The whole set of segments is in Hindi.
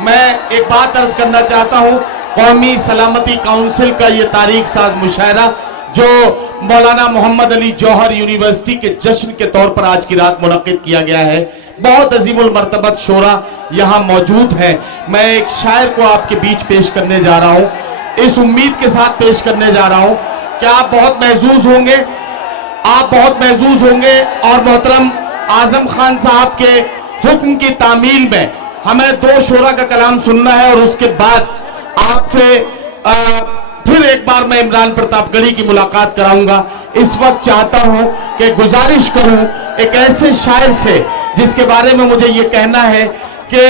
मैं एक बात अर्ज करना चाहता हूँ। कौमी सलामती काउंसिल का ये तारीख साज मुशायरा जो मौलाना मोहम्मद अली जौहर यूनिवर्सिटी के जश्न के तौर पर आज की रात मुनक्किद किया गया है, बहुत अजीमुल मर्तबत शोरा यहाँ मौजूद हैं। मैं एक शायर को आपके बीच पेश करने जा रहा हूँ, इस उम्मीद के साथ पेश करने जा रहा हूँ कि आप बहुत महजूज होंगे, आप बहुत महजूज होंगे। और मोहतरम आजम खान साहब के हुक्म की तामील में हमें दो शोरा का कलाम सुनना है और उसके बाद आपसे फिर एक बार मैं इमरान प्रतापगढ़ी की मुलाकात कराऊंगा। इस वक्त चाहता हूं कि गुजारिश करूं एक ऐसे शायर से जिसके बारे में मुझे यह कहना है कि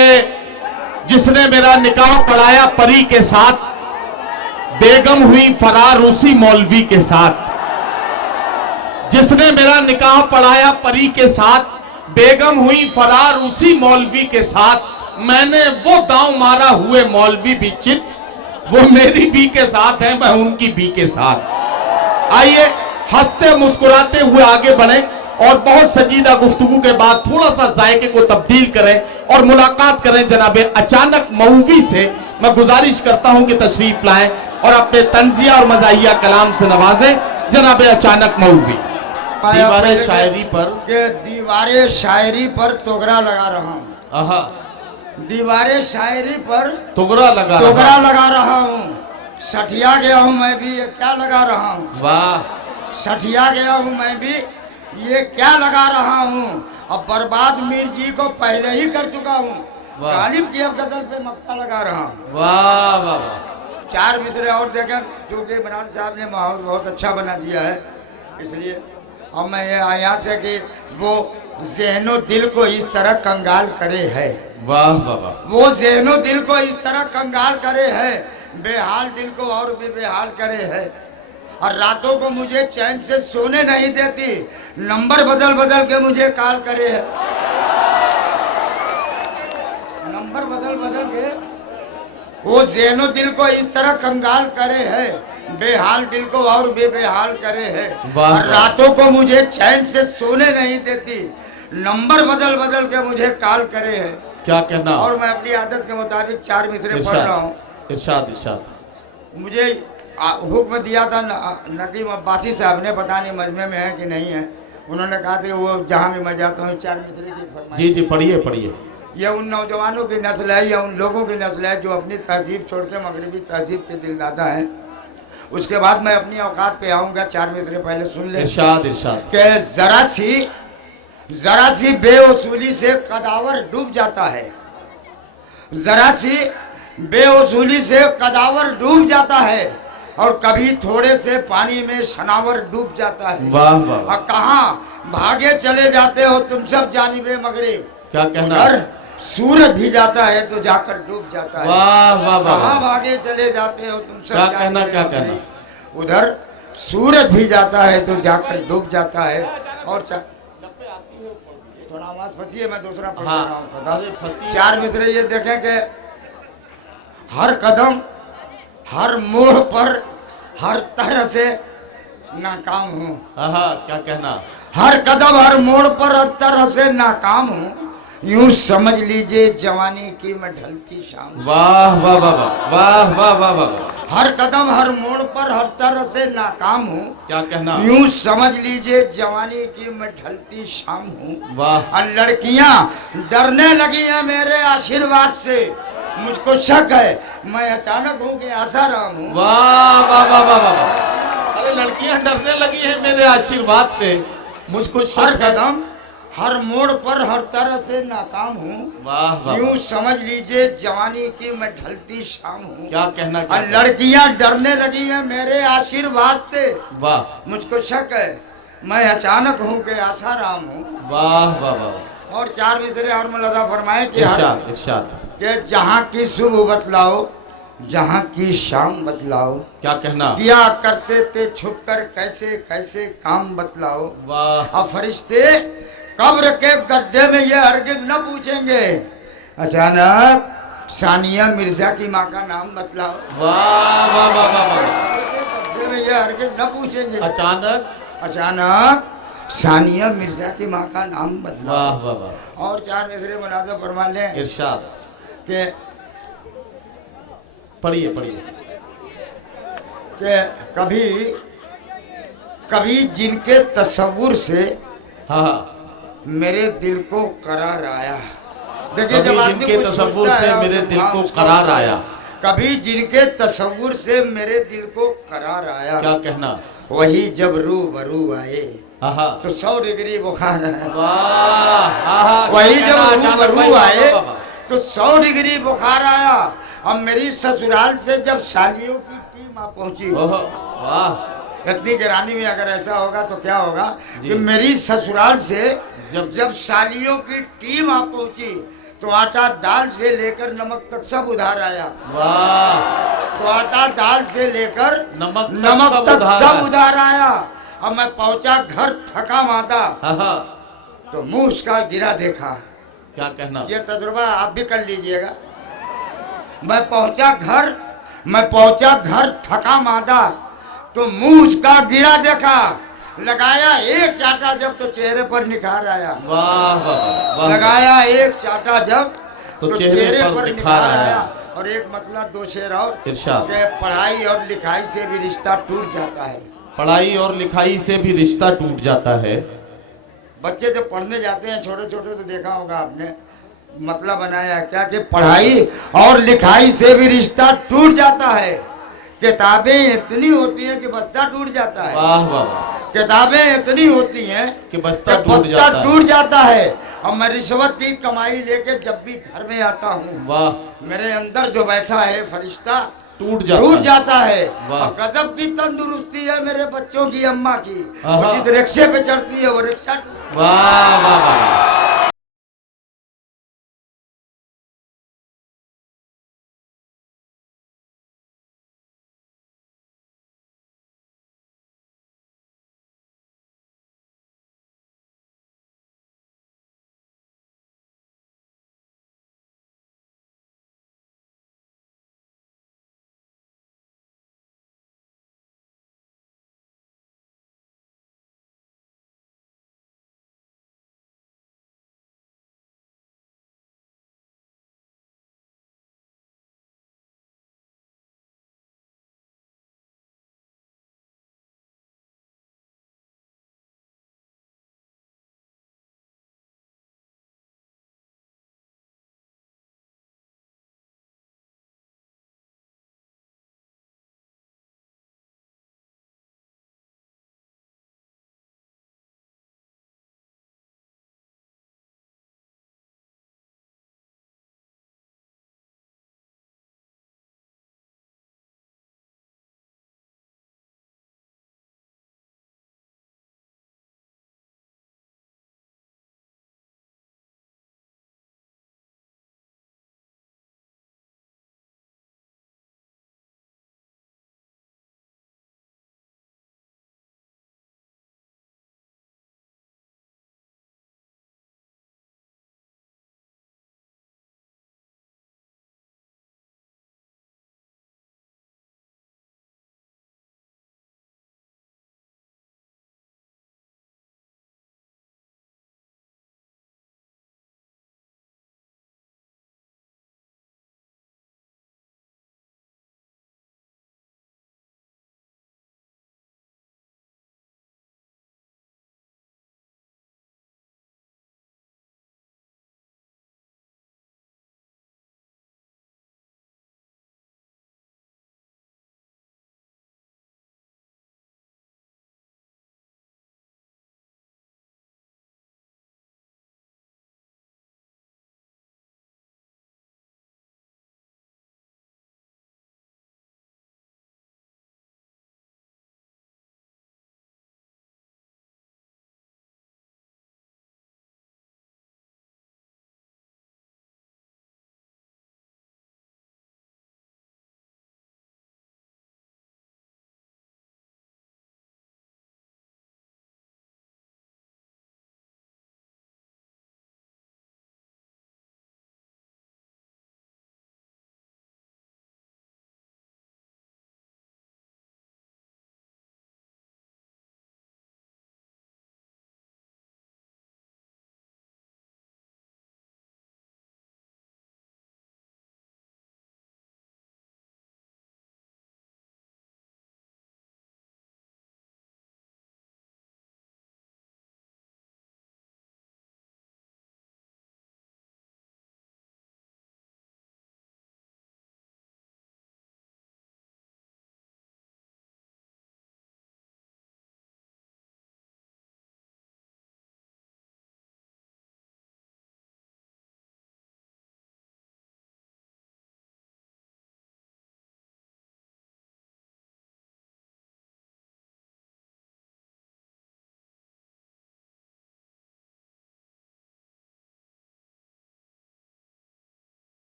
जिसने मेरा निकाह पढ़ाया परी के साथ, बेगम हुई फरार उसी मौलवी के साथ। जिसने मेरा निकाह पढ़ाया परी के साथ, बेगम हुई फरार उसी मौलवी के साथ। मैंने वो दांव मारा हुए मौलवी भी चित, वो मेरी बी के साथ है, मैं उनकी बी के साथ। आइए हंसते मुस्कुराते हुए आगे बढ़े और बहुत संजीदा गुफ्तगू के बाद थोड़ा सा जायके को तब्दील करें और मुलाकात करें जनाबे अचानक मऊवी से। मैं गुजारिश करता हूं कि तशरीफ लाएं और अपने तंजिया और मज़ाहिया कलाम से नवाजें जनाबे अचानक मऊवी। दीवारे शायरी पर तोगरा लगा रहा हूँ। दीवारे शायरी पर तोगरा लगा रहा हूँ। सठिया गया हूँ मैं भी, ये क्या लगा रहा हूँ। वाह। सठिया गया हूँ मैं भी, ये क्या लगा रहा हूँ। अब बर्बाद मीर जी को पहले ही कर चुका हूँ, गालिब की अब गजल पे मक्ता लगा रहा हूँ। वाह वाह। चार मिसरे और देकर, चूंकि इमरान साहब ने माहौल बहुत अच्छा बना दिया है, इसलिए अब मैं ये आया से कि वो ज़हनो दिल को इस तरह कंगाल करे है। वाह वाह। वो ज़हनो दिल को इस तरह कंगाल करे है, बेहाल दिल को और भी बेहाल करे है। और रातों को मुझे चैन से सोने नहीं देती, नंबर बदल बदल के मुझे कॉल करे है। नंबर बदल बदल के वो ज़हनो दिल को इस तरह कंगाल करे है, बेहाल दिल को और भी बेहाल करे है। और रातों को मुझे चैन से सोने नहीं देती, नंबर बदल बदल के मुझे कॉल करे है। क्या कहना। और मैं अपनी आदत के मुताबिक चार मिसरे पढ़ रहा हूँ। इरशाद इरशाद। मुझे हुक्म दिया था नदीम अब्बासी साहब ने, पता नहीं मजमे में है कि नहीं है। उन्होंने कहा था वो जहाँ भी मैं जाता हूँ चार मिसरे की फरमाइश। जी जी पढ़िए पढ़िए। ये उन नौजवानों की नस्ल है, या उन लोगों की नस्ल है जो अपनी तहजीब छोड़ के मगरबी तहजीब पे दिलदादा है। उसके बाद मैं अपनी औकात पे आऊँगा, चार मिसरे पहले सुन ले। इरशाद इरशाद। कि जरा सी बेउसूली से कदावर डूब जाता है, जरा सी बेउसूली से कदावर डूब जाता है, और कभी थोड़े से पानी में सनावर डूब जाता है। वाह वाह। और कहाँ भागे चले जाते हो तुम सब जानिबे मगरिब, क्या कहना। अगर सूरज भी जाता है तो जाकर डूब जाता है। वाह वाह वाह। कहाँ भागे चले जाते हो तुम सब, क्या कहना क्या कहना। उधर सूरज भी जाता है तो जाकर डूब जाता है। और थोड़ा आवाज फंसी है, मैं दूसरा पढ़ रहा हूँ। चार मिसरे ये देखें कि हर कदम हर मोड़ पर हर तरह से नाकाम हूँ। क्या कहना। हर कदम हर मोड़ पर हर तरह से नाकाम हूँ, यूं समझ लीजिए जवानी की मैं ढलती शाम। वाह वाह वाह वाह वाह वाह वाह। हर कदम हर मोड़ पर हर तरह से नाकाम हूँ, क्या कहना। यूं समझ लीजिए जवानी की मैं ढलती शाम हूँ। वाह। और लड़कियां डरने लगी हैं मेरे आशीर्वाद से, मुझको शक है मैं अचानक हूँ कि आसाराम हूँ। वाह वाह वाह वाह वाह। अरे लड़कियां डरने लगी हैं मेरे आशीर्वाद से, मुझको हर कदम हर मोड़ पर हर तरह से नाकाम हूँ, वाह वाह। यूं समझ लीजिए जवानी की मैं ढलती शाम हूँ। क्या कहना। और लड़कियां डरने लगी हैं मेरे आशीर्वाद से, वाह। मुझको शक है मैं अचानक हूँ कि आसाराम हूँ। वाह वाह वाह। और चार मिसरे और मुलादा फरमाए कि इरशाद इरशाद। कि जहाँ की सुबह बतलाओ, जहाँ की शाम बतलाओ, क्या कहना। किया करते थे छुप कर कैसे कैसे काम बतलाओ। वाह। अब फरिश्ते कब्र के गड्ढे में ये हरगिज न पूछेंगे अचानक सानिया मिर्जा की माँ का नाम बतलाओ। वाह वाह वाह वाह। गड्ढे में ये हरगिज न पूछेंगे अचानक सानिया मिर्जा की माँ का नाम बतलाओ। वाह वाह वाह। और चार मिसरे मुनाज़ा फरमा लें। इरशाद। कि पढ़िए पढ़िए। कि कभी कभी जिनके तसव्वुर से हाँ हाँ, मेरे दिल को करार आया। देखिए, कभी जब आदमी जिनके कुछ तसव्वुर सोचता से है, मेरे तो दिल हाँ, को उसका करार होता है। आया। कभी जिनके तसव्वुर से मेरे दिल को करार आया, क्या कहना? वही जब रूबरू आए हाँ हाँ, तो 100 डिग्री बुखार है। वाह, आहा, वही क्या जब कहना अचानक भाई, रूबरू वाह, आए वाह, वाह। तो 100 डिग्री बुखार आया। अब मेरी ससुराल से जब सालियों की टीम आ पहुंची, ओहो, वाह, इतनी गिरानी में अगर ऐसा होगा तो क्या होगा जी। कि मेरी ससुराल से जब- जब सालियों की टीम आ पहुंची तो आटा दाल से लेकर नमक तक सब उधार आया। वाह, तो आटा दाल से लेकर नमक नमक तक उधार सब आया। उधार आया। अब मैं पहुंचा घर थका मादा, हाँ हाँ, तो मुंह उसका गिरा देखा। क्या कहना? ये तजुर्बा आप भी कर लीजिएगा। मैं पहुंचा घर थका मादा, तो मुंह उसका गिरा देखा। लगाया एक चाटा जब तो चेहरे पर निखार आया। वाह वाह वाह, लगाया एक चाटा जब तो चेहरे पर निखार आया। और एक मतलब 2 शेर और इरशाद। कि पढ़ाई और लिखाई से भी रिश्ता टूट जाता है। पढ़ाई और लिखाई से भी रिश्ता टूट जाता है। बच्चे जब पढ़ने जाते हैं छोटे छोटे, तो देखा होगा आपने, मतलब बनाया है क्या कि पढ़ाई और लिखाई से भी रिश्ता टूट जाता है। किताबें इतनी होती हैं कि बस्ता टूट जाता है। वाह वाह वाह, किताबें इतनी होती हैं कि बस्ता टूट जाता है। और मैं रिश्वत की कमाई लेके जब भी घर में आता हूँ, वाह, मेरे अंदर जो बैठा है फरिश्ता टूट टूट जाता है। वाह। और गजब की तंदुरुस्ती है मेरे बच्चों की अम्मा की। आहा। और जिस रिक्शे पे चढ़ती है वो रिक्शा वाह वाह वाह,